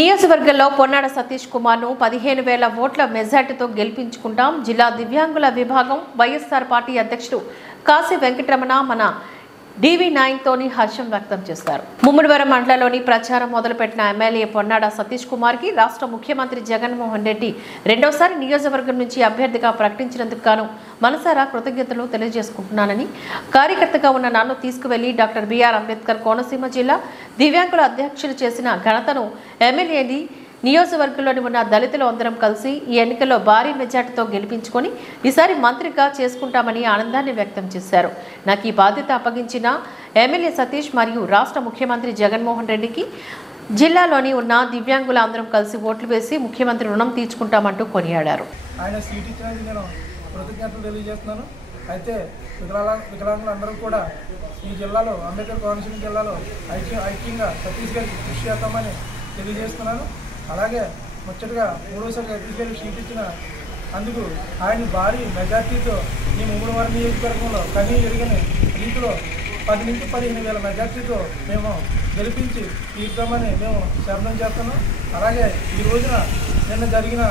నియోజకవర్గంలో పొన్నాడ సతీష్ కుమార్ను 15,000 ఓట్ల మెజార్టీతో గెలిపించుకుంటాం. జిల్లా దివ్యాంగుల విభాగం వైఎస్ఆర్ పార్టీ అధ్యక్షుడు కాశీ వెంకటరమణ మన DV9 తోని హర్షం వ్యక్తం చేశారు. ముమ్మడివరం మండలంలోని ప్రచారం మొదలుపెట్టిన ఎమ్మెల్యే పొన్నాడ సతీష్ కుమార్ కి రాష్ట్ర ముఖ్యమంత్రి జగన్మోహన్ రెడ్డి రెండోసారి నియోజకవర్గం నుంచి అభ్యర్థిగా ప్రకటించినందుకు గాను మనసారా కృతజ్ఞతలు తెలియజేసుకుంటున్నానని, కార్యకర్తగా ఉన్న నన్ను తీసుకువెళ్లి డాక్టర్ BR అంబేద్కర్ కోనసీమ జిల్లా దివ్యాంగుల అధ్యక్షులు చేసిన ఘనతను ఎమ్మెల్యేని నియోజకవర్గంలోని ఉన్న దళితులు అందరం కలిసి ఈ ఎన్నికల్లో భారీ మెజార్టీతో గెలిపించుకొని ఈసారి మంత్రిగా చేసుకుంటామని ఆనందాన్ని వ్యక్తం చేశారు. నాకు ఈ బాధ్యత అప్పగించిన ఎమ్మెల్యే సతీష్ మరియు రాష్ట్ర ముఖ్యమంత్రి జగన్మోహన్ రెడ్డికి జిల్లాలోని ఉన్న దివ్యాంగుల అందరం కలిసి ఓట్లు వేసి ముఖ్యమంత్రి రుణం తీర్చుకుంటామంటూ కొనియాడారు. ఆయన సీట్ ఇచ్చినందుకు నేను కృతజ్ఞతలు తెలియజేస్తున్నాను. అయితే వికలాంగులందరూ కూడా ఈ జిల్లాలో అంబేద్కర్ కోనసీమ జిల్లాలో ఐక్యంగా సతీష్ గారికి కృషి చేస్తామని తెలియజేస్తున్నాను. అలాగే ముచ్చటగా మూడోసారి సతీష్ గారికి సీట్ ఇచ్చిన అందుకు ఆయన భారీ మెజార్టీతో ఈ ముమ్మడివరం నియోజకవర్గంలో కనీ ఎరుగని రీతిలో 10 నుంచి 15,000 మెజార్టీతో మేము గెలిపించి తీర్చామని మేము శరణం చేస్తున్నాం. అలాగే ఈ రోజున నిన్న జరిగిన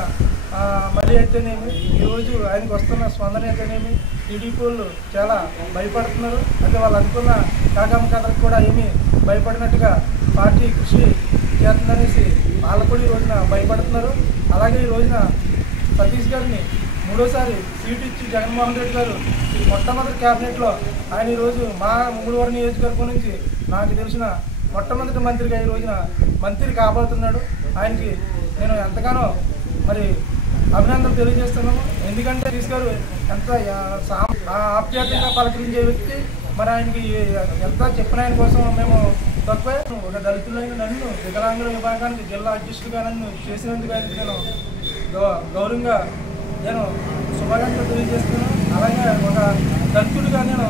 మళ్ళీ అయితేనేమి, ఈరోజు ఆయనకు వస్తున్న స్పందన అయితేనేమి, టీడీపీలు చాలా భయపడుతున్నారు. అంటే వాళ్ళు అనుకున్న కాకమ్మ కథలకు కూడా ఏమీ భయపడినట్టుగా పార్టీ కృషి చేస్తుందనేసి వాళ్ళు కూడా ఈ రోజున భయపడుతున్నారు. అలాగే ఈ రోజున సతీష్ గారిని మూడోసారి సీటు ఇచ్చి జగన్మోహన్ రెడ్డి గారు మొట్టమొదటి క్యాబినెట్లో ఆయన ఈరోజు మా ముమ్మడివరం నియోజకవర్గం నుంచి నాకు తెలిసిన మొట్టమొదటి మంత్రిగా ఈ రోజున మంత్రి కాబోతున్నాడు. ఆయనకి నేను ఎంతగానో మరి అభినందనలు తెలియజేస్తున్నాము. ఎందుకంటే సతీష్ గారు ఎంత ఆప్యాయంగా పలకరించే వ్యక్తి. మరి ఆయనకి ఎంత చెప్పిన ఆయన కోసం మేము తక్కువే. ఒక దళితులైన నన్ను వికలాంగుల విభాగానికి జిల్లా అధ్యక్షుడిగా నన్ను చేసినందుకు ఆయనకి నేను గౌరవంగా నేను శుభాకాంక్షలు తెలియజేస్తున్నాను. అలాగే ఒక దళితుడిగా నేను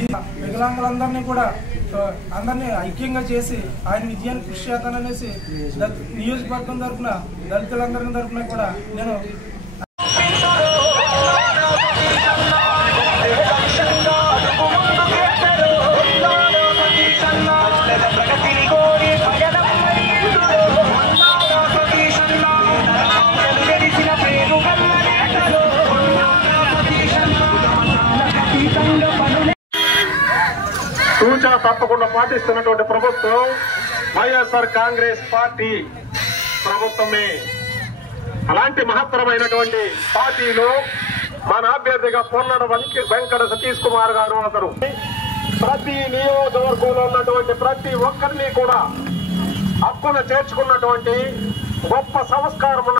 ఈ వికలాంగులందరినీ కూడా అందరినీ ఐక్యంగా చేసి ఆయన విజయాన్ని కృషి చేస్తాననేసి నియోజకవర్గం తరఫున దళితులందరి తరఫున కూడా నేను సూచన తప్పకుండా పాటిస్తున్నటువంటి ప్రభుత్వం వైఎస్ఆర్ కాంగ్రెస్ పార్టీ ప్రభుత్వమే. అలాంటి మహత్తరమైనటువంటి పార్టీలో మన అభ్యర్థిగా పొన్నాడ వెంకట సతీష్ కుమార్ గారు ఒకరు. ప్రతి నియోజకవర్గంలో ఉన్నటువంటి ప్రతి ఒక్కరిని కూడా హక్కున చేర్చుకున్నటువంటి గొప్ప సంస్కారం